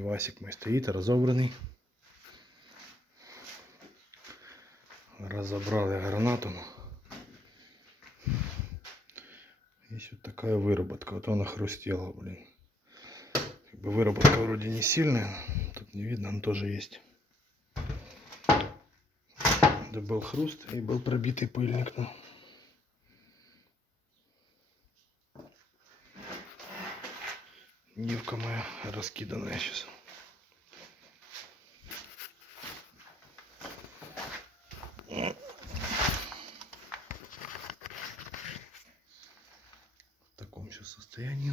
Васик мой стоит разобранный. Разобрал я гранату. Есть вот такая выработка. Вот она хрустела, блин. Как бы выработка вроде не сильная. Тут не видно, но тоже есть. Да был хруст и был пробитый пыльник. Ну. Нивка моя раскиданная сейчас. В таком сейчас состоянии.